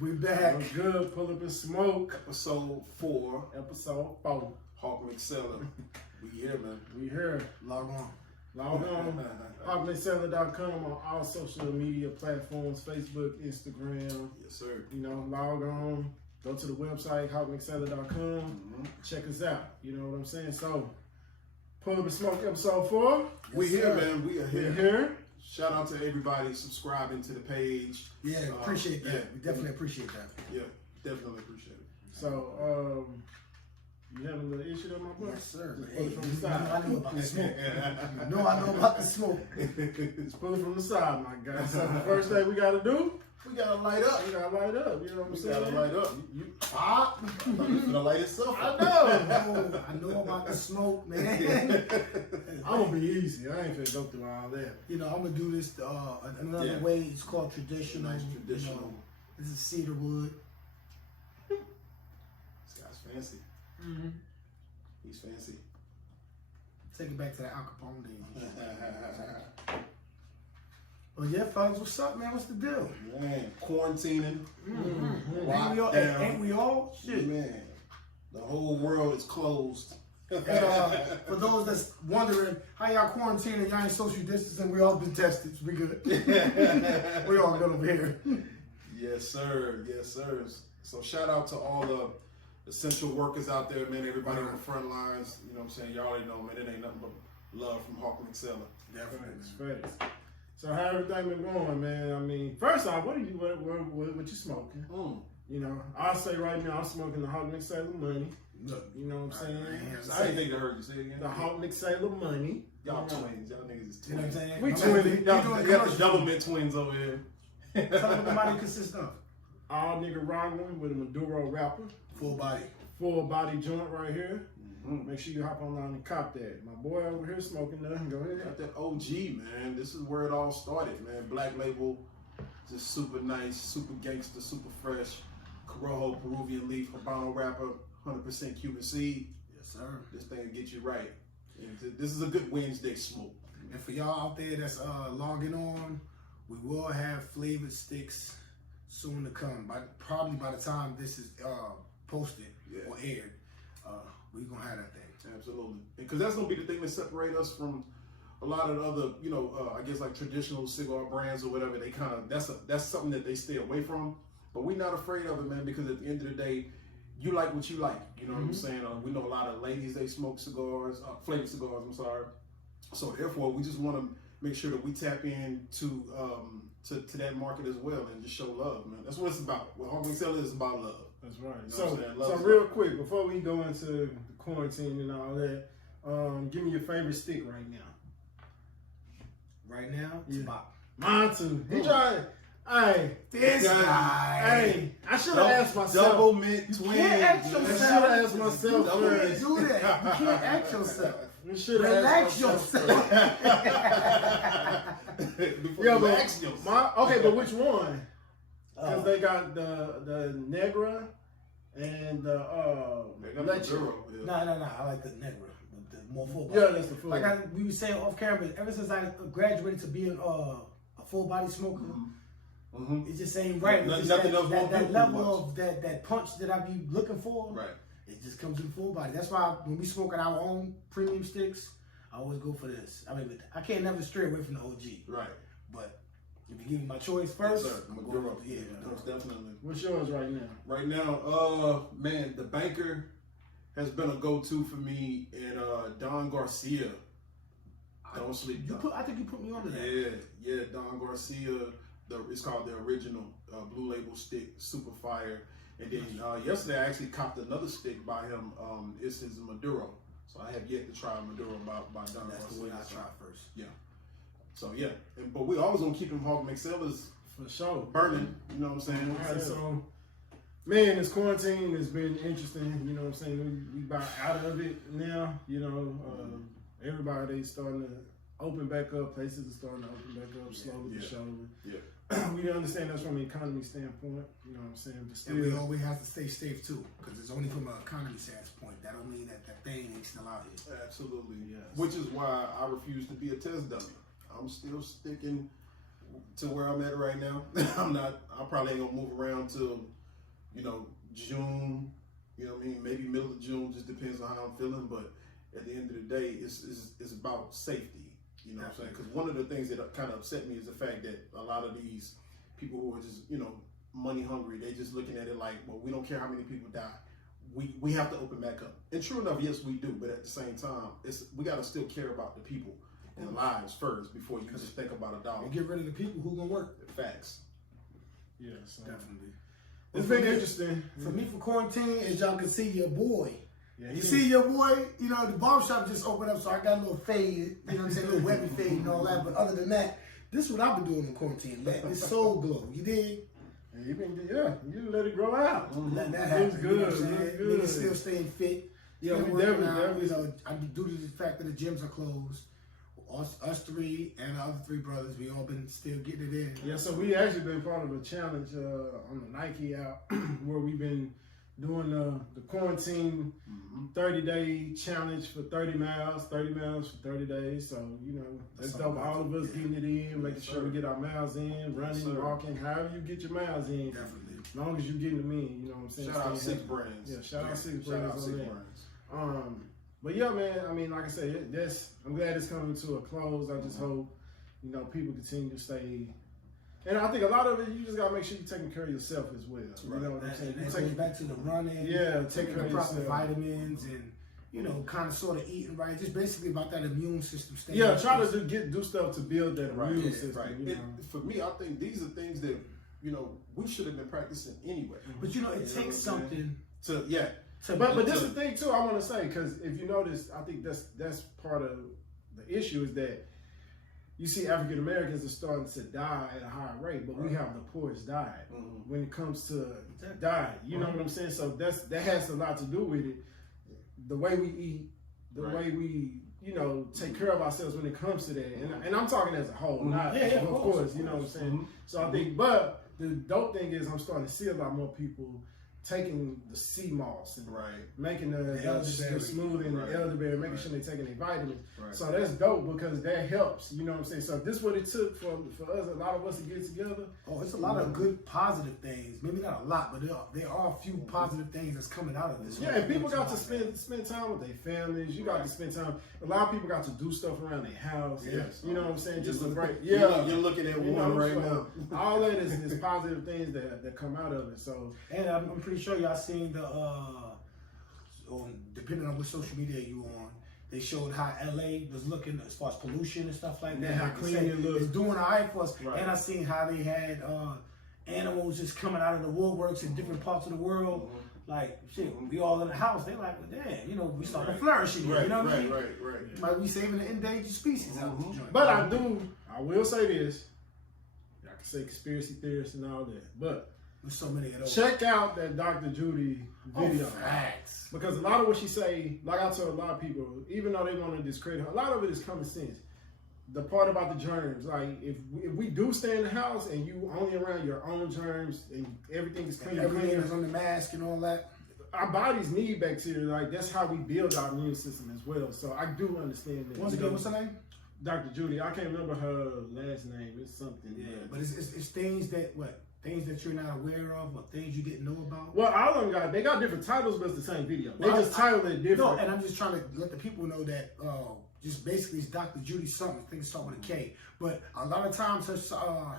We back. What's good? Pullupandsmoke. Episode 4. Episode 4. Hawk McSeller. We here, man. We here. Log on. Log on. HawkMcSeller.com on all social media platforms, Facebook, Instagram. Yes, sir. You know, log on. Go to the website, HawkMcSeller.com. Check us out. You know what I'm saying? So, Pullupandsmoke episode 4. Yes, we here, man. We are here. We're here. Shout out to everybody subscribing to the page. Yeah, appreciate that. Yeah. We definitely appreciate that. Yeah, definitely appreciate it. So, you have a little issue there, my boy? Yes, sir. Just Hey, pull it from the side. I know about the smoke. You know I know about the smoke. Just pull it from the side, my guy. So the first thing we gotta do, We gotta light up. we gotta light up. You know what I'm We saying? gotta light up. You hot? You finna light itself I up. know. I know about the smoke, man. I'm gonna be easy. I ain't finna go through all that. You know, I'm gonna do this another way. It's called traditional. Nice traditional. You know, this is cedar wood. This guy's fancy. He's fancy. Take it back to the Al Capone days. Well, yeah, fellas, what's up, man? What's the deal? Man, quarantining. Ain't we all? Shit. Man, the whole world is closed. And, for those that's wondering how y'all quarantining, y'all ain't social distancing, we all been tested, so we good. We all good over here. Yes, sir. Yes, sir. So shout out to all the essential workers out there, man. Everybody on the front lines. You know what I'm saying? Y'all already know, man. It ain't nothing but love from Hawk McSeller. Facts. So how everything been going, man? I mean, first off, what you smoking? You know, I'll say right now, I'm smoking the Hawk McSeller Money. Look, You know what I'm saying? I didn't think I heard you say it again. The Hawk McSeller Money. Y'all twins. Y'all niggas is you know what I'm twins. saying? We I'm twins. doing Y'all got the commercial. double bit twins over here. Tell me what the body consists of. All nigga rockin' with a Maduro wrapper. Full body. Full body joint right here. Make sure you hop online and cop that. My boy over here smoking that. Go ahead. Got that OG, man. This is where it all started, man. Black label, just super nice, super gangster, super fresh. Corojo, Peruvian leaf, Habano wrapper, 100% Cuban seed. Yes, sir. This thing will get you right. And this is a good Wednesday smoke. And for y'all out there that's logging on, we will have flavored sticks soon to come. Probably by the time this is posted or aired, we're gonna have that thing. Absolutely. Because that's going to be the thing that separate us from a lot of the other, you know, I guess like traditional cigar brands or whatever. They kind of, that's something that they stay away from. But we're not afraid of it, man, because at the end of the day, you like what you like. You know what I'm saying? We know a lot of ladies, they smoke cigars, flavored cigars, I'm sorry. So therefore, we just want to make sure that we tap in to that market as well and just show love, man. That's what it's about. What Hawk McSeller is about love. That's right. You know what I'm saying? So Love's real love. quick, before we go into the quarantine and all that, give me your favorite stick right now. Right now, Yeah. Tupac. Mine too. He tried. Hey, This guy. hey, I should have asked myself. Double mint twins. can't ask I yourself. should have asked myself You can't first. do that. You can't ask yourself. You should have Relax asked myself yourself. Before Yeah, you but ask yourself. okay, but which one? Because they got the Negra and the They got Leche. Maduro, yeah. No. I like the Negra. The more full body. Yeah, that's the full. Like we were saying off camera, ever since I graduated to being a full body smoker, it just ain't right. It's just Nothing else won't do that pretty level of that punch that I be looking for. Right. It just comes in full body. That's why when we smoking our own premium sticks, I always go for this. I mean, I can't never stray away from the OG. Right. But if you give me my choice first, Yes, sir. I'm Maduro. going with- yeah, Most definitely. What's yours right now? Right now, man, the banker has been a go-to for me, and Don Garcia. Don't sleep. Don. I think you put me onto that. Yeah, Don Garcia. It's called the original Blue Label stick, super fire. And then yesterday I actually copped another stick by him. It's his Maduro. So I have yet to try Maduro by Don That's Garcia. the one I try first. Yeah. So yeah, but we always gonna keep him Hawk McSeller's For sure. burning. You know what I'm saying? All right, so, man, this quarantine has been interesting. You know what I'm saying? We about out of it now. You know, everybody starting to open back up. Places are starting to open back up slowly but surely. Yeah. We understand that's from an economy standpoint. You know what I'm saying? But still, And we always have to stay safe too, because it's only from an economy standpoint. That don't mean that that thing ain't still out here. Absolutely. Yes. Which is why I refuse to be a test dummy. I'm still sticking to where I'm at right now. I probably ain't gonna move around till, you know, June. You know what I mean? Maybe middle of June. Just depends on how I'm feeling. But at the end of the day, it's about safety. You know what I'm saying? Because one of the things that kind of upset me is the fact that a lot of these people who are just, you know, money hungry, they just looking at it like, well, we don't care how many people die. We have to open back up. And true enough, yes, we do. But at the same time, we got to still care about the people and lives first before you just think about a dollar. And get rid of the people who gonna work. Facts. Yeah, so Definitely. it's been interesting. For me, for quarantine, as y'all can see, your boy. Yeah, You see your boy, you know, the barbershop just opened up, so I got a little fade, you know what I'm saying, a little webby fade and all that. But other than that, this is what I've been doing in quarantine, letting this soul glow. You dig? And you let it grow out. Let that It happen. looks good. You know what It I'm saying? looks good. Niggas still staying fit. Yeah, still we working definitely- out, you know, due to the fact that the gyms are closed. Us three and the other three brothers, we all been still getting it in. Yeah, so we actually been part of a challenge on the Nike app where we've been doing the quarantine 30-day challenge for 30 miles for 30 days. So, you know, that's dope. All of us getting it in, making sure we get our miles in, running, walking, however you get your miles in. Definitely. As long as you're getting them in, you know what I'm saying? Shout out Staying Six healthy. Brands. Yeah, shout out Six Shout Brands out on Six that. Brands. But yeah, man, I mean, like I said, I'm glad it's coming to a close. I just hope, you know, people continue to stay. And I think a lot of it, you just gotta make sure you're taking care of yourself as well. You know what I'm saying? That goes back to the running, care taking the of proper yourself. vitamins, and you know, kind of sort of eating right. Just basically about that immune system. Staying Yeah, try to do stuff to build that Right, immune yeah, system. right. You know? For me, I think these are things that, you know, we should have been practicing anyway. But you know, it takes something. To yeah. But this is the thing too. I want to say, because if you notice, I think that's part of the issue is that you see African Americans are starting to die at a higher rate, but we have the poorest diet when it comes to diet. You know what I'm saying? So that has a lot to do with it. The way we eat, the way we, you know, take care of ourselves when it comes to that. And I'm talking as a whole, not of course, you know what I'm saying? So I think, but the dope thing is I'm starting to see a lot more people taking the sea moss and making the smoothie and the elderberry, making sure they're taking their vitamins. So that's dope because that helps. You know what I'm saying? So this is what it took for us, a lot of us to get together. Oh, it's a lot of good positive things. Maybe not a lot, but there are a few positive things that's coming out of this. Yeah, and people got to spend time with their families. You got to spend time. A lot of people got to do stuff around their house. Yes. You know what I'm saying? Just to break. Yeah, you're looking at one right now. All that is positive things that come out of it. So, and I'm pretty sure y'all seen the depending on what social media you on, they showed how LA was looking as far as pollution and stuff like that. Yeah, how clean it looks. It's doing all right for us. And I seen how they had animals just coming out of the woodworks in different parts of the world. Like, shit, we all in the house. They like, well, damn, you know, we starting to flourish again. You know what I mean? Right. Like, we saving the endangered species out of this joint. But I will say this. Y'all can say conspiracy theorists and all that. But there's so many of those. check out that Dr. Judy video. Oh, facts. Because a lot of what she say, like I told a lot of people, even though they want to discredit her, a lot of it is common sense. The part about the germs, like if we do stay in the house and you only around your own germs and everything is clean, Everything is on the mask and all that. Our bodies need bacteria. Like that's how we build our immune system as well. So I do understand that. Once again, what's her name? Dr. Judy. I can't remember her last name. It's something. Yeah, but it's things that things that you're not aware of or things you didn't know about. Well, all of them got different titles, but it's the same video. They just titled it different. No, and I'm just trying to let the people know that just basically it's Dr. Judy something. I think it's starting with a K. But a lot of times her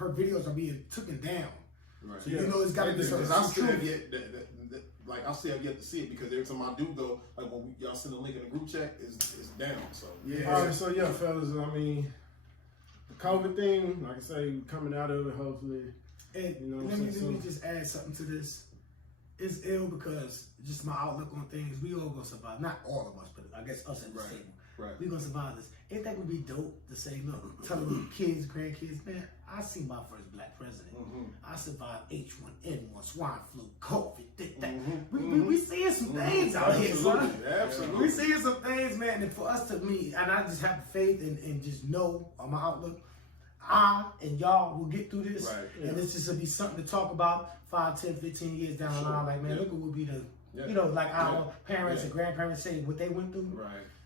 videos are being taken down. Right. So you know it's got to be some truth. Like I still have yet to see it because every time I do go, like when y'all send a link in the group chat, it's down. So All right, so yeah, fellas. I mean, the COVID thing, like I say, coming out of it, hopefully. And you know, let me just add something to this. It's ill because just my outlook on things. We all gonna survive. Not all of us, but I guess us at the table. Right. We gonna survive this. Ain't that gonna be dope to say, look, tell the kids, grandkids, man, I see my first black president. I survived H1N1, swine flu, COVID. We seeing some things out here, son. Absolutely. We seeing some things, man. And for us to meet, and I just have faith and just know on my outlook, I and y'all will get through this. And it's just gonna be something to talk about 5, 10, 15 years down the line. Like, man, look what will be the, you know, like our parents and grandparents say what they went through.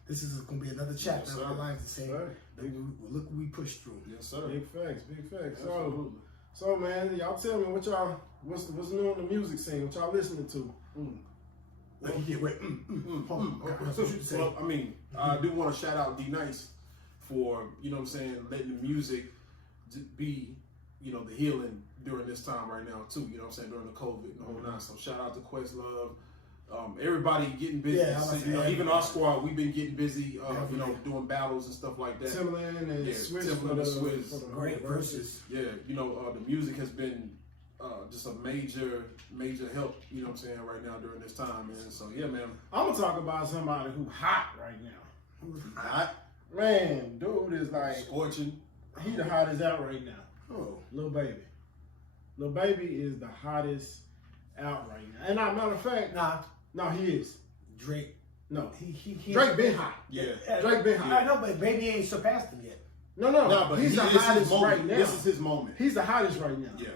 this is going to be another chapter Yes, of our sir. lives to say, Right. look what we pushed through. Yes, sir. Big facts, big facts. Absolutely. So man, y'all tell me what's new in the music scene? What y'all listening to? Yeah, wait. That's what you say. Well, I mean, I do want to shout out D Nice for, you know what I'm saying, letting the music be, you know, the healing during this time right now too, you know what I'm saying, during the COVID and the whole nine. So shout out to Questlove. Everybody getting busy. Yeah, So, you know, even our squad, we've been getting busy, you know, doing battles and stuff like that. Timberland and Swizz Timberland and Swizz. for the Great verses. Yeah, you know, the music has been just a major help, you know what I'm saying, right now during this time, man. So yeah, man. I'm gonna talk about somebody who hot right now. Hot, Man, dude is like scorching. he the hottest out right now. Oh, Lil Baby. Lil Baby is the hottest out right now. And matter of fact, no, he is. Drake. No, He Drake been hot. Yeah. Drake been hot. I know, but Baby ain't surpassed him yet. No, but he's the this is his hottest moment. right now. This is his moment. He's the hottest right now. Yeah.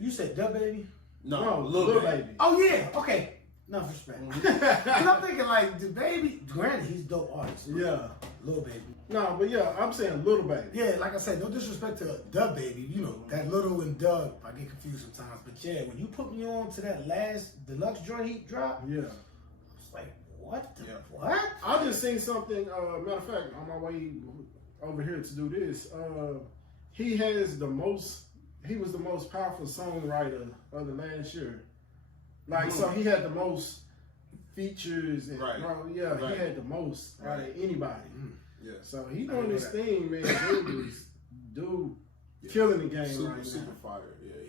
You said Dub Baby? No, Lil Lil Baby. Baby. Oh yeah, okay. Enough respect. Cause I'm thinking like the Baby. Granted, he's a dope artist. Yeah. Lil Baby. No, but yeah, I'm saying Little Baby. Yeah, like I said, no disrespect to Dub Baby. You know that Little and Dub, I get confused sometimes. But yeah, when you put me on to that last deluxe joint he dropped, Yeah. it's like what? Yeah. What? I just seen something. Matter of fact, on my way over here to do this, he has the most. He was the most powerful songwriter of the last year. Like, so he had the most features. And, Right. Bro, yeah, Right. he had the most out of anybody. Yeah. So he doing this thing, man. Dude, killing the game Super, right super now. fire.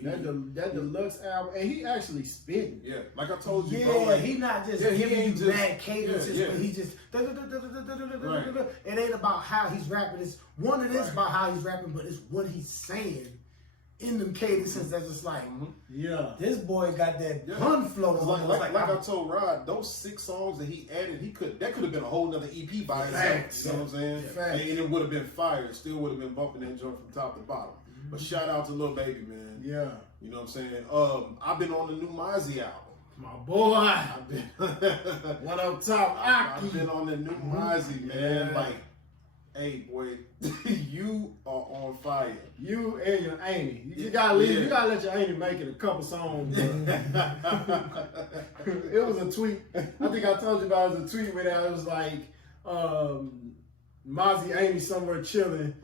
Yeah. That deluxe album, and he actually spitting. Yeah. Like I told you, Yeah, bro. Like, he not just Yeah, he giving you ain't just- mad cadences, yeah, but yeah. he just Right. It ain't about how he's rapping. It's one, it is about how he's rapping, but it's what he's saying in them cadences that's just like Yeah. this boy got that Yeah. pun flow. Like I told Rod, those 6 songs that he added, that could have been a whole nother EP by itself. Facts. You know what I'm saying? Facts. And it would have been fire. It still would have been bumping that joint from top to bottom. But shout out to Lil Baby, man. Yeah. You know what I'm saying? I've been on the new Mozzie album. My boy. I've been One up top, I've Aki. been on the new Mozzie, man. Yeah. Like, hey boy, you are on fire. You and your auntie. You gotta leave. Yeah. You gotta let your auntie make it a couple songs. Bro. It was a tweet. I think I told you about it. It was a tweet where it was like, Mozzie auntie somewhere chilling.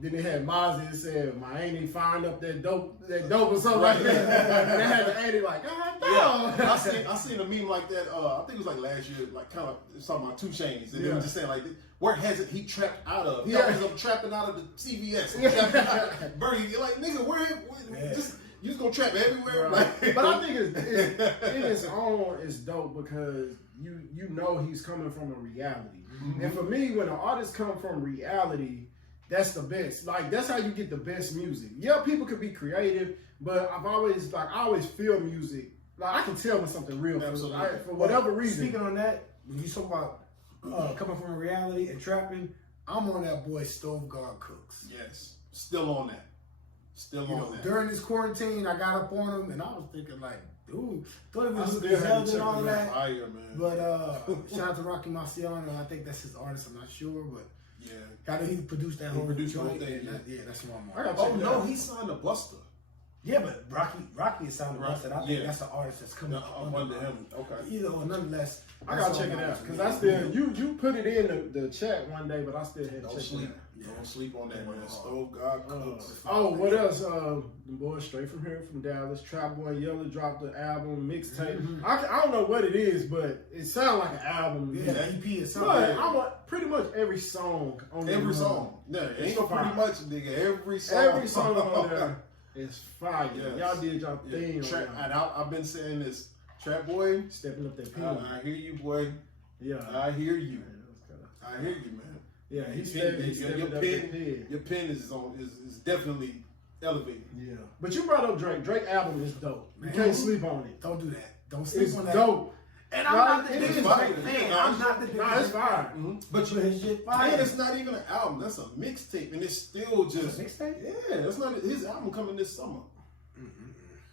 Then it had Mozzie. It said, "My auntie find up that dope or something like that." And they had the auntie like, "God damn." Yeah, I seen a meme like that. I think it was like last year, like kind of talking about 2 Chainz, and they were just saying like, where hasn't he trapped out of? He always up trapping out of the CVS, trapping out of Burger. You're like, nigga, where just you just gonna trap everywhere? Right. Like, But I think it's in its own, it's dope because you know he's coming from a reality. And for me, when an artist come from reality, that's the best. Like, that's how you get the best music. Yeah, people could be creative, but I always feel music. Like, I can tell when something real for whatever reason. Speaking on that, when you talk about coming from reality and trapping, I'm on that boy Stove God Cooks. yes, still on that. Still You on know, that. during this quarantine, I got up on him and I was thinking like, dude, thought it I was still Zelda haven't and all checked that. Fire, man. But shout out to Rocky Marciano. I think that's his artist. I'm not sure, but yeah. I know he produced that whole produced the whole joint, thing, and yeah. that's what I'm I on. gotta Oh check it no, out. he signed a Buster. Yeah, but Rocky is sounding Right, busted. I think yeah. that's an artist that's coming up I'm under him. Okay. Either or, nonetheless. I gotta check it out because I still you put it in the chat one day, but I still had to Don't check it sleep. out. Don't sleep on that, man. Stove God Cooks. Oh, what else? The boys straight from here from Dallas. Trap Boy Yellow dropped the album mixtape. I don't know what it is, but it sounds like an album. Yeah, the EP is something. But I want pretty much every song on there. Every song. Yeah, ain't no pretty fire. much, nigga. Every song. Every song on there is fire. Yes. Y'all did y'all Yeah, thing. Trap, on and there. I've been saying this. Trap Boy, Stepping up that pen. I hear you, boy. Yeah. I hear you. Man, that was kinda- I hear you, man. Yeah, he Your stepped pen- he stepped your up that pen- pen. Your pen is definitely elevated. Yeah. But you brought up Drake. Drake album is dope. You Man. can't sleep on it. Don't do that. Don't sleep It's on that. dope. And I'm Right? not the It biggest is Drake fire. fan. No, I'm not the biggest. Nah, it's fire. But his shit fire. And it's not even an album. That's a mixtape, and it's still just mixtape. yeah. That's not his album coming this summer.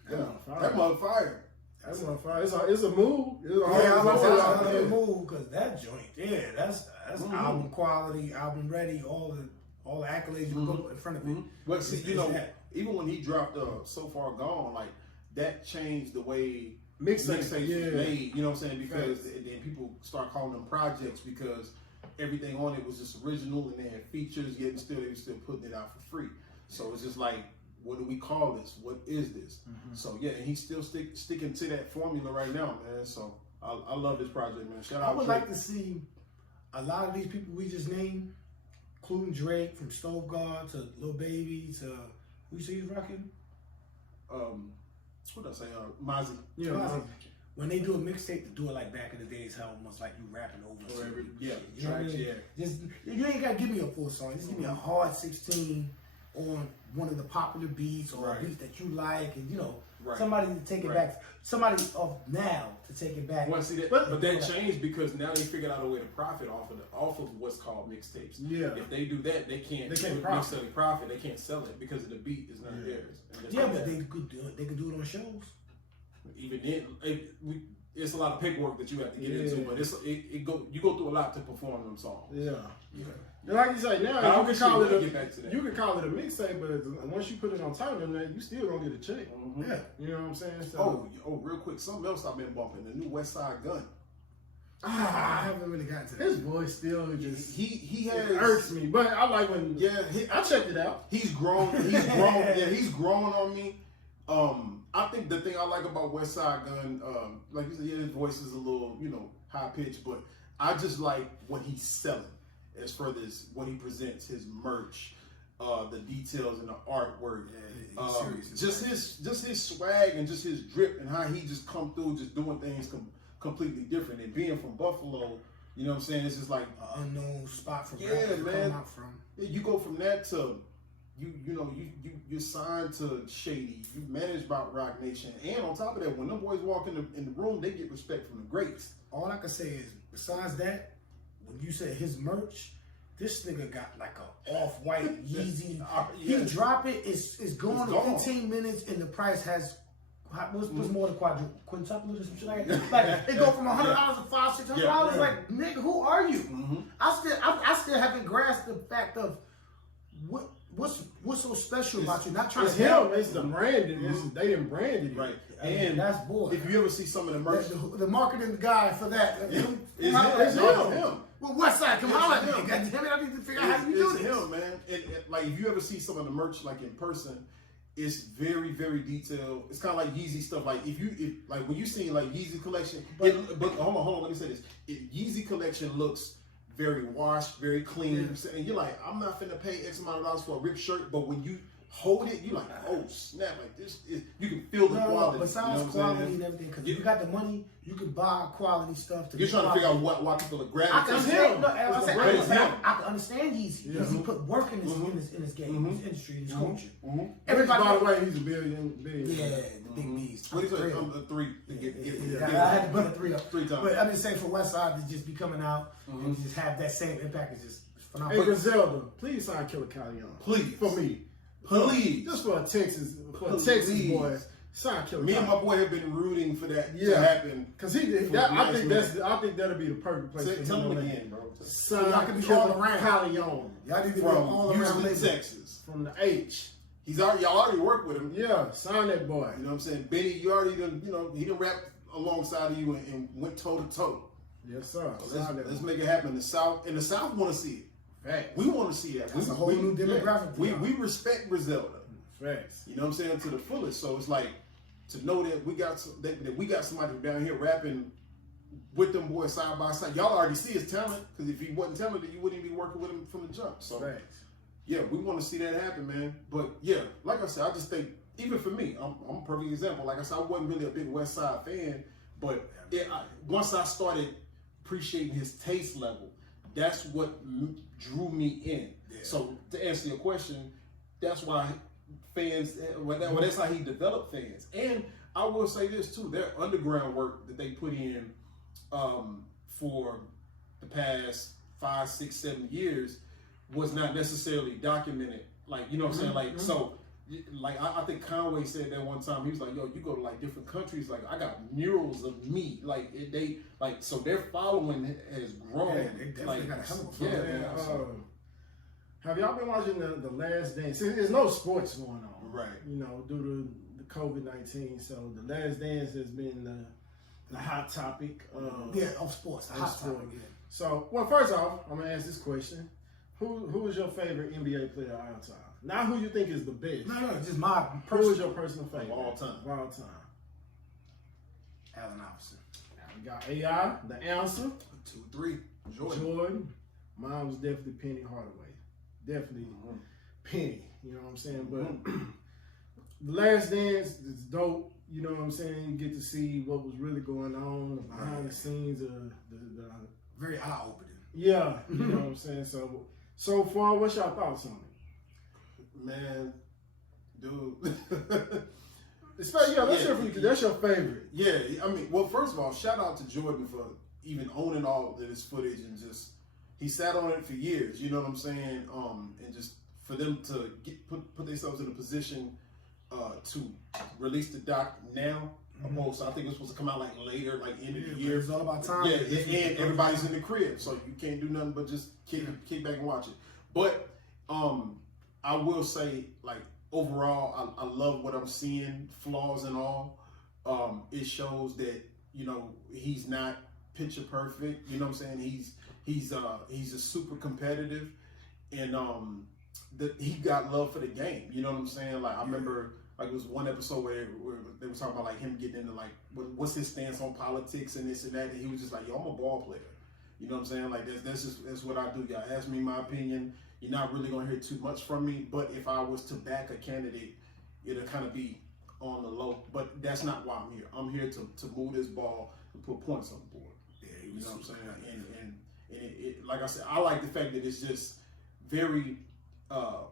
Yeah, Fire. that mother fire. That's it's a move. It's a Yeah, hard that's move. another move because that joint, that's album quality, album ready, all the accolades you can go in front of it. But see, you know, even when he dropped So Far Gone, like that changed the way mixtapes was made. You know what I'm saying? Because then people start calling them projects because everything on it was just original and they had features, yet still they were still putting it out for free. So it's just like, what do we call this? What is this? So yeah, and he's still sticking to that formula right now, man. So I love this project, man. Shout out. I would like to see a lot of these people we just named, including Drake, from Stove God to Lil Baby to who you say he's rocking? What did I say? Mozzie. Yeah, Mozzie. When they do a mixtape, to do it like back in the days, how almost like you rapping over Every, some yeah, shit. You know what I mean? yeah. Just, you ain't gotta give me a full song. Just give me a hard 16 on one of the popular beats or a beat that you like, and you know, somebody to take it back. Somebody of now to take it back. Well, see that, but that changed because now they figured out a way to profit off of what's called mixtapes. Yeah. If they do that, they can't necessarily profit. They can't sell it because the beat is not theirs. Yeah, but they could do it. They could do it on shows. Even then, it's a lot of paperwork that you have to get into, but you go through a lot to perform them songs. Yeah. And like you say, now you can call it a mixtape, but once you put it on top of that, you still gonna get a check. Yeah. You know what I'm saying? So, real quick, something else I've been bumping, the new West Side Gun. I haven't really gotten to that. His voice still just he has irks me, but I like when I checked it out. He's grown. He's grown on me. I think the thing I like about West Side Gun, like you said, his voice is a little, high pitched, but I just like what he's selling as far as what he presents, his merch, the details and the artwork, just his swag and just his drip and how he just come through, just doing things completely different. And being from Buffalo, you know what I'm saying? It's just like an unknown spot for rappers to come out from. You go from that to you're signed to Shady, you managed by Rock Nation, and on top of that, when them boys walk in the room, they get respect from the greats. All I can say is, besides that, when you said his merch, this nigga got like a off-white Yeezy. He drop it, it's gone in 15 minutes, and the price has what's more than quintuple or some shit like that. Like it go from $100 to $500-$600. Like, nigga, who are you? I still haven't grasped the fact of what's so special about you. Not trying it's to him. It's the branding. They didn't brand it right. And that's boy. If you ever see some of the merch, the marketing guy for that is him. Well, West Side, come on, God damn it! I need to figure out how you do this. It's him, man. And like, if you ever see some of the merch, like in person, it's very, very detailed. It's kind of like Yeezy stuff. Like like when you see like Yeezy collection, but hold on, let me say this. Yeezy collection looks very washed, very clean, and you're like, I'm not finna pay X amount of dollars for a ripped shirt, but when you hold it, you're like, oh snap! Like this is, you can feel the quality. Besides quality and everything, because if you got the money, you can buy quality stuff. You're trying to figure out why people are grabbing. I can understand Yeezy because he put work in this game, in this industry, in this culture. Everybody, by the way, he's a billion. Yeah, the big B's. What do you say? I'm a 3. I had to put a 3 up 3 times. But I'm just saying, for West Side to just be coming out and just have that same impact is just phenomenal. Hey, Griselda, please sign Killer Callion. Please. For me. Please. Just for a Texas boy. Sign Killer. Me and my boy have been rooting for that to happen. Because I think that'll be the perfect place for tell him. him again, bro. Sign y'all can be Killer all around. Callion. Y'all need to be from all around Houston, Texas. From the H. Y'all already worked with him. Yeah, sign that boy. You know what I'm saying? Benny, you already done, he done rapped alongside of you and went toe to toe. Yes, sir. So let's make it happen. In the South want to see it. Facts. We want to see that. That's a whole new demographic. We respect Griselda. Facts. You know what I'm saying? To the fullest. So it's like, to know that we got somebody down here rapping with them boys side by side. Y'all already see his talent, because if he wasn't talented, you wouldn't even be working with him from the jump. So Facts. Yeah, we want to see that happen, man. But yeah, like I said, I just think, even for me, I'm a perfect example. Like I said, I wasn't really a big West Side fan, but once I started appreciating his taste level, that's what drew me in. Yeah. So to answer your question, that's why fans, that's how he developed fans. And I will say this too, their underground work that they put in for the past 5, 6, 7 years was not necessarily documented. Like, you know what I'm saying? Like, so like I think Conway said that one time. He was like, "Yo, you go to like different countries. Like I got murals of me. Like they like so their following has grown. Yeah, they definitely like got a hell of a yeah, following. man. Have y'all been watching the Last Dance? There's no sports going on, Right. You know, due to the COVID-19. So the Last Dance has been the hot topic. Of sports, a hot sport. topic. Yeah. So, well, first off, I'm gonna ask this question: Who is your favorite NBA player of all time? Not who you think is the best. No, just my Who is your personal favorite Of all time? Of all time. Allen Iverson. Now we got AI, the answer. 2-3. Jordan. Mine was definitely Penny Hardaway. Definitely Penny. You know what I'm saying? But the Last Dance is dope. You know what I'm saying? You get to see what was really going on behind the scenes of the Very eye opening. yeah. You know what I'm saying? So far, what's your thoughts on it? Man, dude. Especially, let's hear from you because that's your favorite. Yeah, I mean, well, first of all, shout out to Jordan for even owning all of this footage and just he sat on it for years. You know what I'm saying? And just for them to put themselves in a position to release the doc now. Opposed to, I think it's supposed to come out like later, like end of the year. It's all about time. Yeah, and everybody's in the crib, so you can't do nothing but just kick back and watch it. But I will say, like overall, I love what I'm seeing, flaws and all. It shows that he's not picture perfect. You know what I'm saying? He's just super competitive, and he got love for the game. You know what I'm saying? Like I remember. Like it was one episode where they were talking about like him getting into like what's his stance on politics and this and that, and he was just like, "Yo, I'm a ball player." You know what I'm saying? Like that's what I do. Y'all ask me my opinion. You're not really gonna hear too much from me. But if I was to back a candidate, it'll kind of be on the low. But that's not why I'm here. I'm here to move this ball and put points on the board. Yeah, you know what I'm saying? And it, like I said, I like the fact that it's just very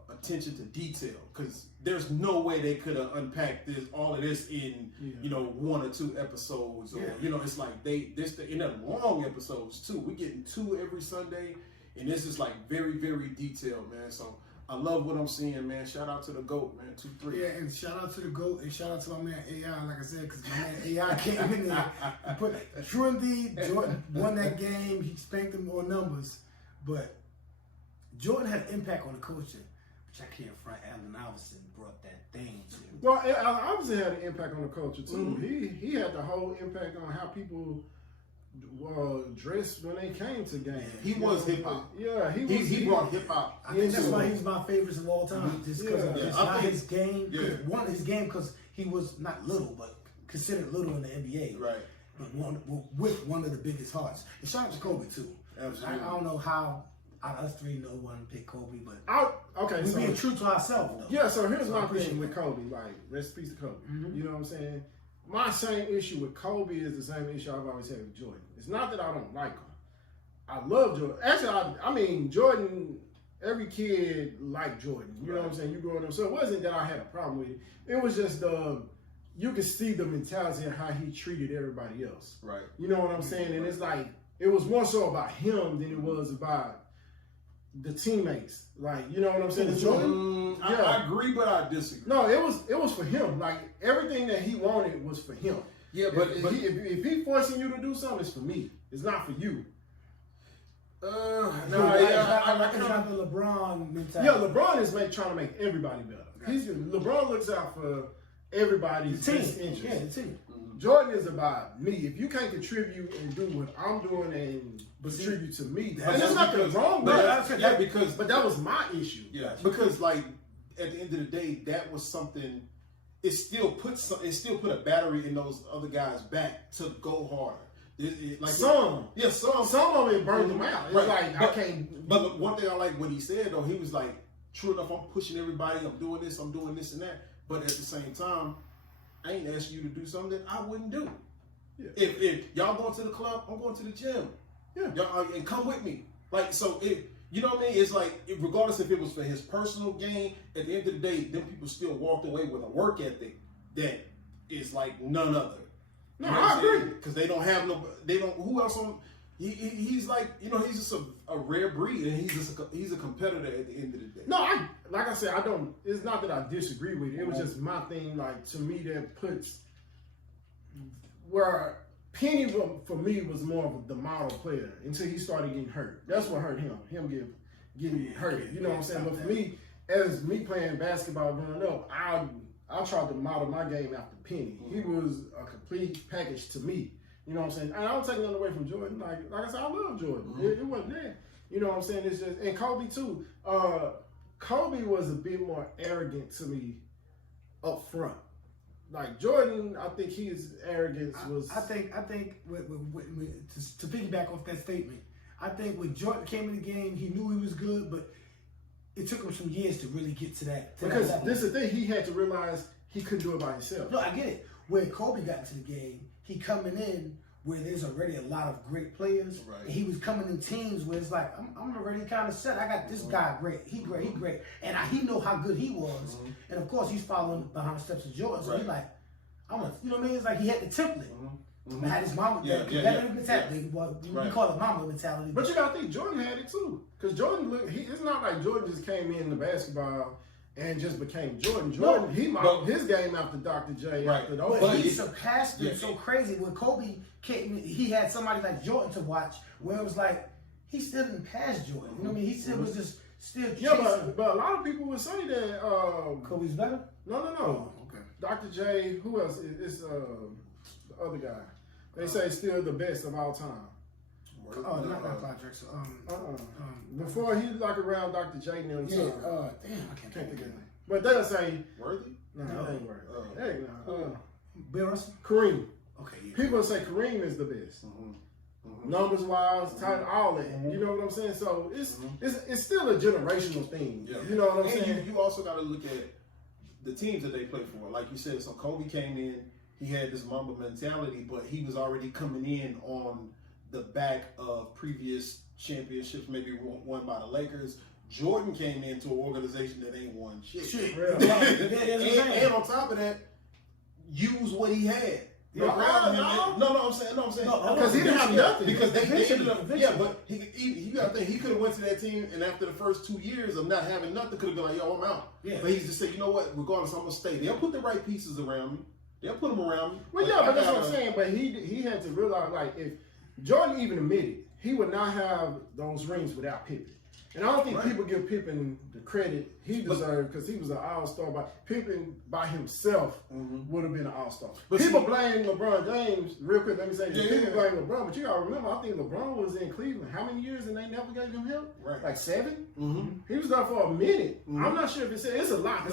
attention to detail, because there's no way they could have unpacked all of this in 1 or 2 episodes, or it's like in the long episodes too. We're getting 2 every Sunday, and this is like very, very detailed, man. So I love what I'm seeing, man. Shout out to the GOAT, man. 2-3. Yeah, and shout out to the GOAT, and shout out to my man AI, like I said, because my man AI came in there and put Jordan won that game. He spanked them more numbers, but Jordan had an impact on the coaching, which I can't front. Allen Iverson brought that thing to. Well, Allen Iverson had an impact on the culture too. He had the whole impact on how people dressed when they came to games. He was hip hop. Yeah, he brought hip hop. I think that's why he's my favorites of all time. Just because it's not his game. Yeah. One, his game because he was not little, but considered little in the NBA. Right. But with one of the biggest hearts. And shout out to Kobe too. Absolutely. I don't know how out of us 3 no one picked Kobe, but okay, we're so being true to ourselves though. yeah. So here's So my I appreciate thing with that. Kobe. Like, rest in peace to Kobe. You know what I'm saying? My same issue with Kobe is the same issue I've always had with Jordan. It's not that I don't like him. I love Jordan. Actually, I mean Jordan. Every kid liked Jordan. You know what I'm saying? You growing up, so it wasn't that I had a problem with it. It was just you could see the mentality and how he treated everybody else. Right. You know what I'm saying? And it's like it was more so about him than it was about the teammates. Like, you know what I'm saying? Jordan. I agree, but I disagree. No, it was for him. Like everything that he wanted was for him. Yeah, but if he forcing you to do something, it's for me. It's not for you. It's not the LeBron mentality. Yeah, LeBron is trying to make everybody better. LeBron looks out for everybody's best interest. Yeah, the team. Jordan is about me. If you can't contribute and do what I'm doing and contribute to me, and there's nothing wrong with that. But that was my issue. Yeah, because like at the end of the day, that was something. It still put a battery in those other guys' back to go harder. Some of it burned them out. It's I can't. But one thing I like what he said though, he was like, true enough, I'm pushing everybody. I'm doing this and that. But at the same time, I ain't asking you to do something that I wouldn't do. Yeah. If y'all going to the club, I'm going to the gym. Yeah. Y'all, and come with me. Like, so you know what I mean? It's like, regardless if it was for his personal gain, at the end of the day, them people still walked away with a work ethic that is like none other. No, I agree. Because who else on, He's like, you know, he's just a rare breed, and he's a competitor at the end of the day. No, like I said, I don't. It's not that I disagree with it. It was just my thing. Like to me, that puts where Penny for me was more of the model player until he started getting hurt. That's what hurt him. Him getting hurt. You know what I'm saying? But for me, as me playing basketball growing up, I tried to model my game after Penny. He was a complete package to me. You know what I'm saying? And I don't take nothing away from Jordan. Like I said, I love Jordan. It wasn't that. You know what I'm saying? It's just, and Kobe too. Kobe was a bit more arrogant to me up front. Like Jordan, I think his arrogance was. I think to piggyback off that statement, I think when Jordan came in the game, he knew he was good, but it took him some years to really get to that. Because that level. this is the thing, he had to realize he couldn't do it by himself. No, I get it. When Kobe got into the game, he coming in where there's already a lot of great players. Right. And he was coming in teams where it's like, I'm already kind of set. I got this guy great. He great. And he know how good he was. And of course, he's following behind the steps of Jordan. So he's like, you know what I mean? It's like he had the template. I had his mama competitive mentality. Well, we call it mama mentality. But you gotta think Jordan had it too. Because Jordan, it's not like Jordan just came in the basketball and just became Jordan. Jordan, he modeled his game after Dr. J. Right. After but he surpassed him so crazy. When Kobe came, he had somebody like Jordan to watch, where it was like he still didn't pass Jordan. You know what I mean? He still was just still chasing. Yeah, but a lot of people would say that Kobe's better. No. Oh, okay. Dr. J. Who else? It's the other guy. They say still the best of all time. Oh, not Clyde Drexler. Before he like around Dr. J. and them. Yeah. Damn, I can't think of it. But they'll say Worthy? no, that ain't Worthy. Heck no. Bill Russell. Kareem. Okay. Yeah. People say Kareem is the best. Numbers wise, tight, all that. You know what I'm saying? So it's still a generational thing. Yeah. You know what I'm saying? You also got to look at the teams that they play for. Like you said, so Kobe came in, he had this Mamba mentality, but he was already coming in on the back of previous championships, maybe won by the Lakers. Jordan came into an organization that ain't won shit. And on top of that, use what he had. No, I'm saying, because he didn't have nothing. Because they ended up, but you got to think he could have went to that team, and after the first 2 years of not having nothing, could have been like, yo, I'm out. Yeah. But he's just said, you know what? Regardless, I'm gonna stay. They'll put the right pieces around me. They'll put them around me. Well, yeah, but that's what I'm saying. But he had to realize, like, if Jordan even admitted, he would not have those rings without Pippen. And I don't think people give Pippen the credit he deserved because he was an all-star. But Pippen by himself would have been an all-star. People blame LeBron James. Real quick, let me say this. People blame LeBron, but you got to remember, I think LeBron was in Cleveland. How many years and they never gave him help? Right. Like 7? He was there for a minute. I'm not sure if it's a lot.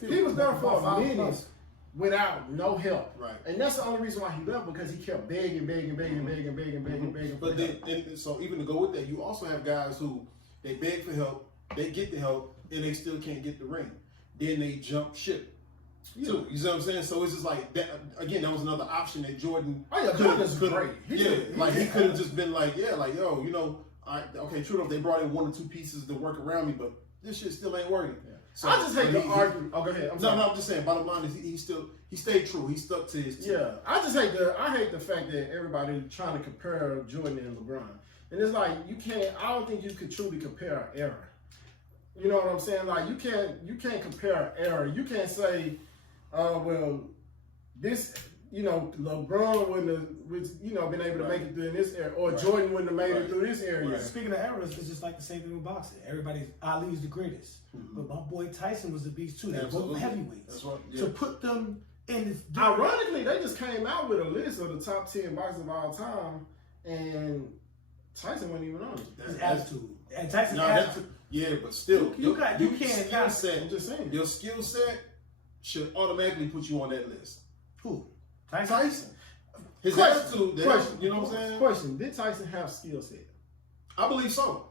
He was there for a minute without no help. Right. And that's the only reason why he left, because he kept begging. But then, so even to go with that, you also have guys who they beg for help, they get the help, and they still can't get the ring. Then they jump ship. Too. You see what I'm saying? So it's just like that. Again, that was another option that Jordan. Jordan's great. He could have just been like, yo, you know, okay, true enough, they brought in 1 or 2 pieces to work around me, but this shit still ain't working. Yeah. So I just hate the argument. Oh, go ahead. I'm just saying. Bottom line is he stayed true. He stuck to his team. Yeah, I hate the fact that everybody trying to compare Jordan and LeBron, and it's like you can't. I don't think you could truly compare an era. You know what I'm saying? Like you can't compare an era. You can't say, well, this. You know, LeBron wouldn't have been able to make it through in this era, or Jordan wouldn't have made it through this area. Right. Speaking of eras, it's just like the same thing with boxing. Ali's the greatest, but my boy Tyson was the beast too. They're both heavyweights. That's right. Yeah. To put them in this. Ironically, they just came out with a list of the top 10 boxers of all time, and Tyson wasn't even on it. His attitude. And Tyson's attitude. Yeah, but still, you can't. I'm just saying. Your skill set should automatically put you on that list. Who? Tyson. His attitude. You know what I'm saying? Question: did Tyson have skill set? I believe so.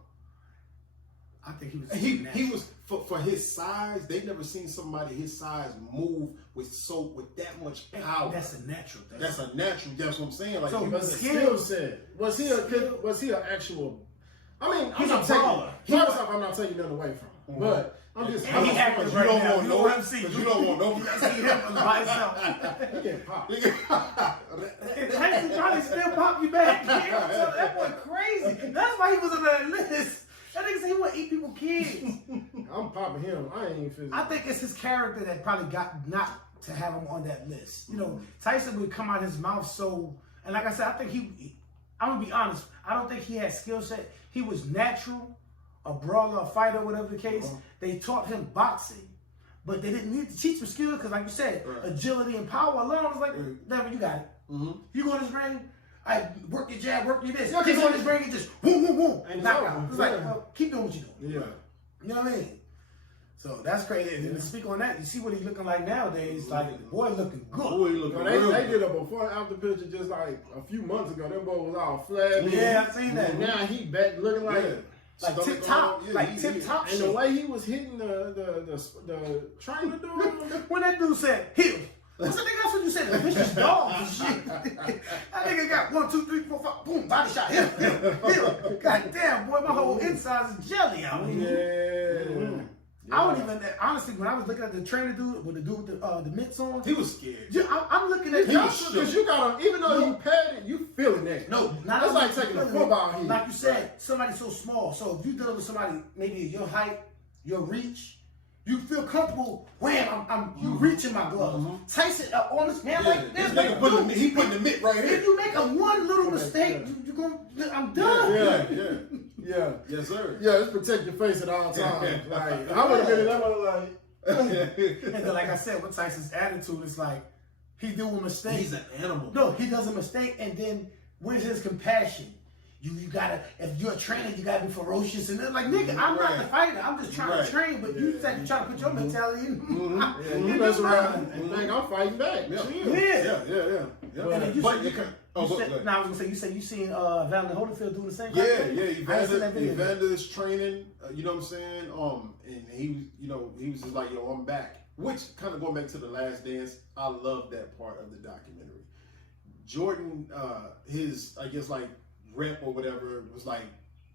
I think he was for his size. They've never seen somebody his size move with that much power. That's a natural thing. That's a natural. That's what I'm saying. Like, so, skill set. Was he an actual I mean, He's I'm a not taking. brawler. First off, I'm not taking nothing away from him, but I'm just. And he active You right don't now. want You no. don't want him to see. You don't want no. See him by himself. He get popped. And Tyson probably still pop you back. So that boy crazy. That's why he was on that list. That nigga said he want to eat people kids. I'm popping him. I ain't even feeling. I think it's his character that probably got not to have him on that list. You know, Tyson would come out his mouth so, and like I said, I think I'm gonna be honest. I don't think he had skill set. He was natural, a brawler, a fighter, whatever the case. They taught him boxing, but they didn't need to teach him skill because, like you said, agility and power alone was like, never, you got it. You go to this ring, I work your jab, work your this. Yeah, Keep on this ring and just boom, boom, boom, And knock it's out. over. It's like, Yeah. well, keep doing what you're doing. Yeah. You know what I mean? So that's crazy. And then to speak on that, you see what he's looking like nowadays. Like, the boy looking good. Boy, you looking They real did a before and after picture just like a few months ago. That boy was all flabby. Yeah, I seen that. And now he back looking like Like Stomach tip top, on, yeah, like he- tip top and shit. the way he was hitting the trainer dude. When that dude said heel, what's the nigga? That's what you said. The vicious dog and shit. That nigga got 1, 2, 3, 4, 5, boom, body shot, heel. God damn, boy, my whole inside is jelly out here. Yeah. I would even honestly, when I was looking at the trainer dude with the dude with the mitts on, He was scared. I'm looking at Because you got even though you padded, you feeling that. No, That's like taking a football hit. Like you said, somebody so small. So if you dealing with somebody maybe your height, your reach, you feel comfortable. Wham! You reaching my glove. Tyson on this man like this. This nigga putting the mitt right If here. you make a one little mistake, you gonna. I'm done. Yeah. Yes, sir. Yeah, just protect your face at all times. Like I would have been in that one like. And then, like I said, with Tyson's attitude, it's like he do a mistake. He's an animal. No, he does a mistake, and then where's his compassion? You gotta, if you're a trainer, you gotta be ferocious. And then, like, nigga, I'm not the fighter. I'm just trying to train. But you said you trying to put your mentality in. Yeah, you mess around and think I'm fighting back. Yeah. Chill. Yeah. And then you But said, you can. I was gonna say, you said you seen Vander Holyfield doing the same. Yeah, kind of thing? yeah. I seen that video. Evander is training. You know what I'm saying? And he was just like, yo, I'm back. Which kind of going back to the Last Dance. I love that part of the documentary. Jordan, his I guess like rep or whatever was like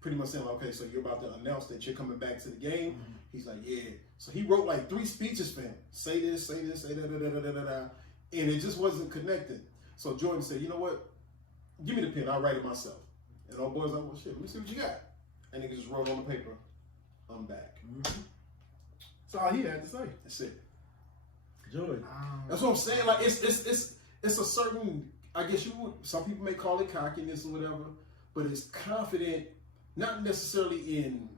pretty much saying, like, okay, so you're about to announce that you're coming back to the game. Mm-hmm. He's like, yeah. So he wrote like 3 speeches for him. Say this, say da da da da da da da. And it just wasn't connecting. So Jordan said, you know what? Give me the pen. I'll write it myself. And old boy's like, well, shit, let me see what you got. And he just wrote on the paper, I'm back. That's all he had to say. That's it. Jordan. That's what I'm saying. Like it's a certain. I guess some people may call it cockiness or whatever, but it's confident, not necessarily in.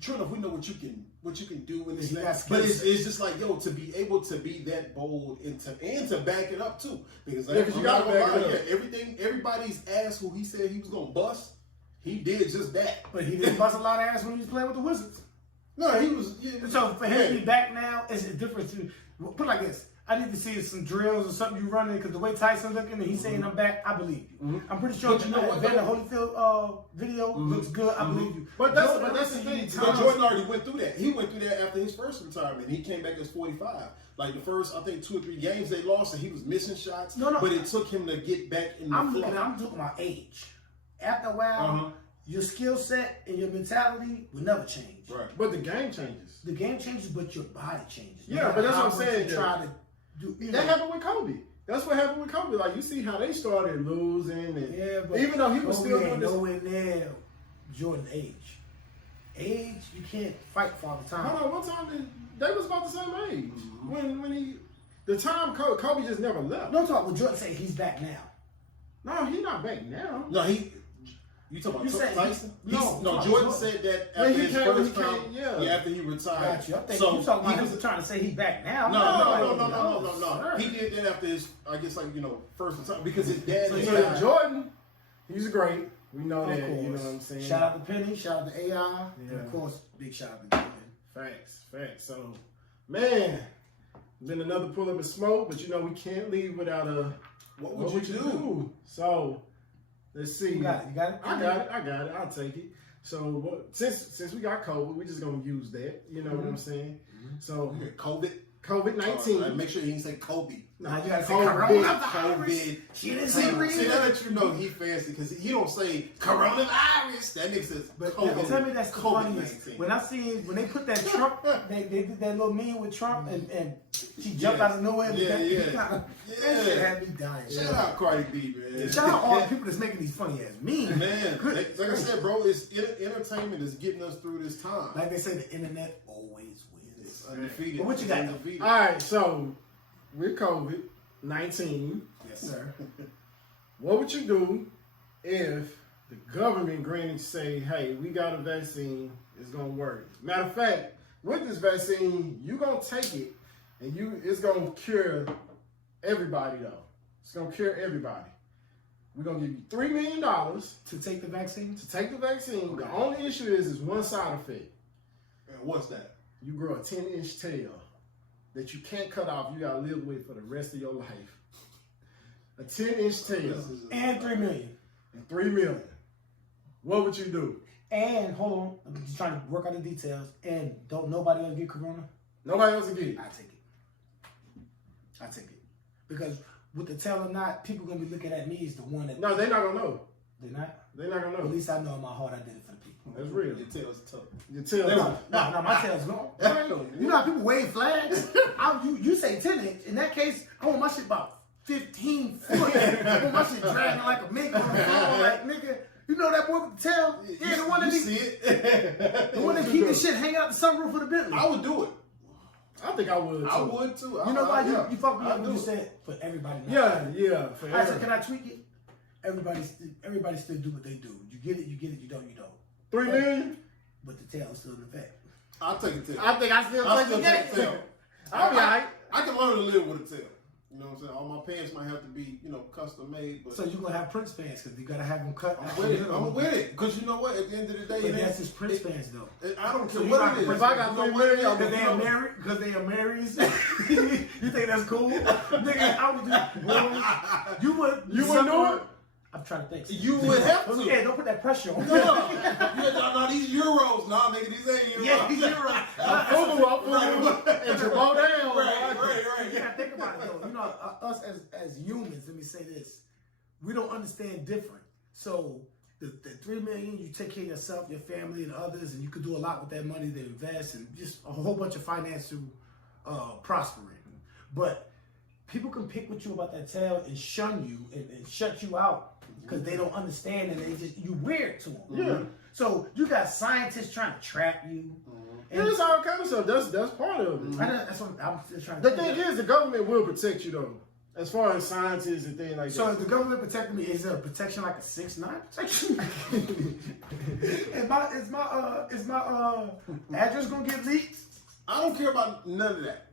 True enough, we know what you can do in this thing, but it's just like, yo, to be able to be that bold and to back it up too, because you gotta back it up. Everything, everybody's ass who he said he was gonna bust, he did just that. But he didn't bust a lot of ass when he was playing with the Wizards. No, he was. So for him to be back now, it's a difference. Put it like this. I need to see some drills or something you running because the way Tyson looking and he's saying I'm back, I believe you. I'm pretty sure But you know what, Vander Holyfield video looks good. I believe you. But that's the thing. But Jordan already went through that. He went through that after his first retirement. He came back as 45. Like the first, I think 2 or 3 games they lost, and he was missing shots. No. But it took him to get back in the flow. I'm talking about age. After a while, your skill set and your mentality will never change. Right. But the game changes. The game changes, but your body changes. Yeah, but that's what I'm saying. Try to do. That happened with Kobe. That's what happened with Kobe. Like you see how they started losing, and but even though he was still doing this. nowhere near Jordan age. Age, you can't fight for all the time. Hold on, one time they was about the same age when the time Kobe just never left. No talk. Well, Jordan say he's back now. No, he's not back now. No, you talking about Tyson? No, Jordan said that after he his came- first he came- time. yeah. After he retired. Got you. I think So you talking he about was him trying to say he's back now. No. sir. He did that after his, I guess, like, first time because his dad. So died. Jordan, he's great. We know Of that. course. You know what I'm saying? Shout out to Penny. Shout out to AI. And Yeah. of course, big shout out to Jordan. Facts. So, man, been another pull up and smoke, but we can't leave without a. What would you do? So, let's see. You got it. You got it. I got it. I'll take it. So since we got COVID, we're just gonna use that. You know what I'm saying? So COVID. COVID-19. Make sure he didn't say Kobe. Now you gotta say COVID. coronavirus. She didn't See, say that reason. let you know he fancy because he don't say coronavirus. That nigga says But COVID. tell me that's the funniest. COVID-19. When I see when they put that Trump, they did that little meme with Trump and she jumped out of nowhere. That shit had me dying. Shout out Cardi B, man. Shout out all the people that's making these funny ass memes. Man, like I said, bro, it's entertainment is getting us through this time. Like they say, the internet always wins. It's undefeated. But what you got? Undefeated. All right, so with COVID-19, Yes, sir. what would you do if the government granted say, hey, we got a vaccine, it's gonna work? Matter of fact, with this vaccine, you gonna take it and it's gonna cure everybody though. It's gonna cure everybody. We're gonna give you $3 million To take the vaccine? to take the vaccine. Okay. The only issue is one side effect. And what's that? You grow a 10-inch tail that you can't cut off. You gotta live with for the rest of your life. A 10-inch tail And $3 million. and $3 million. What would you do? And hold on, I'm just trying to work out the details. And don't nobody else get corona? Nobody else will get it. I take it. I take it. Because with the tail or not, people gonna be looking at me as the one that No, they're not gonna know. they're not. They're not gonna At know. least I know in my heart I did it for the people. That's real. Your tail's tough. Your tail. No, my tail's gone. You know how people wave flags? You say 10 inch. In that case, I want my shit about 15 foot. I want my shit dragging like a mink on the floor. Like, nigga, you know that boy with the tail? Yeah, the one that see it. the one that keep the shit hanging out the sunroof of the Bentley. I would do it. I think I would too. I would too. You know why yeah. you fucked me I'd up when do you it. said for everybody. Yeah. For I said, everybody. can I tweak it? Everybody still do what they do. You get it, you don't, you don't. $3 million? But the tail is still in effect. I'll take a tail. I think I still I'll take still take a tail. I'll be alright. I can learn to live with a tail. You know what I'm saying? All my pants might have to be, custom made. But So you're gonna have Prince pants because you gotta have them cut. I'm with it. I'm with it. Because you know what? At the end of the day, But that's just Prince pants though. I don't care So you what got it is. if I got You know $3 what it million, is, Because they you are know- married. Because they are married. You think that's cool, nigga? I would do. Boy, you would. You wouldn't do it? I'm trying to think. You would have to. Yeah, don't put that pressure on. No, these euros. Nah, nigga, these ain't euros. Yeah, you're right. And Jabot down. Right. You gotta think about it though. You know, us as humans, let me say this: we don't understand different. So the $3 million, you take care of yourself, your family, and others, and you could do a lot with that money to invest and just a whole bunch of financial prospering. But people can pick with you about that tail and shun you and shut you out because they don't understand and you weird to them. Yeah. So you got scientists trying to trap you. Yeah, it's all kind of stuff. That's part of it. That's what I'm just trying to The thing is, the government will protect you though, as far as scientists and things like So that. if the government protecting me, is there a protection like a 6'9" protection? is my address gonna get leaked? I don't care about none of that.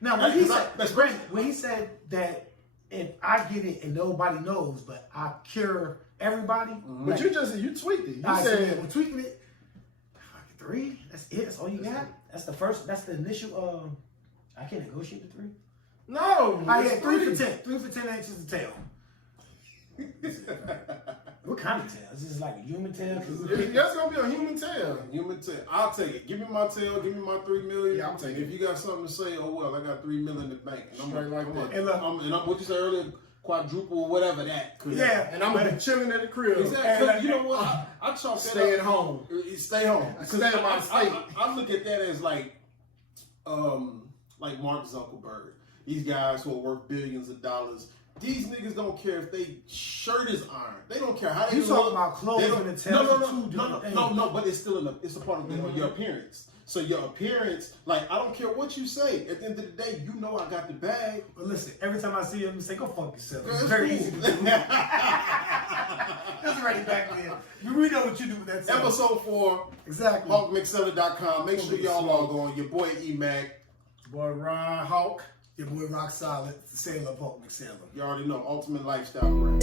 Now when he said that's when he said that if I get it and nobody knows, but I cure everybody, But you tweaked it. You I said said, well, tweaking it. Fucking 3. That's it. That's all you got. That's the first. That's the initial. I can't negotiate the 3. no. I it's had 3 for 10. 3 for 10 inches of tail. What kind of tail? Is this like a human tail? That's gonna be a human tail. Human tail. I'll take it. Give me my tail. Give me my $3 million. Yeah, I'm taking If you got something to say, oh well, I got $3 million in the bank. And I'm Straight like I'm that. And I'm what you said earlier, quadruple or whatever that. Could Yeah. And I'm gonna be chilling at the crib. Exactly. 'Cause you know what? I chalk that Stay up. at home. Stay home. Stay in my state. I look at that as like Mark Zuckerberg. These guys who are worth billions of dollars. These niggas don't care if they shirt is iron. They don't care how they You look. talking about clothes They don't- and the tails are two no, different things. no, but it's still it's a part of your appearance. So your appearance, like I don't care what you say. At the end of the day, you know I got the bag. But listen, every time I see him, you say, "Go fuck yourself." Girl, It's it's very cool. easy to do. That's already back there. We know what you do with that. tail. Episode 4, Exactly. HawkMcSeller.com. Make sure y'all log on. Your boy E-Mac. Boy, Ron Hawk. Your boy Rock Solid, Sailor Pulp McSailor. You already know, Ultimate Lifestyle Brand.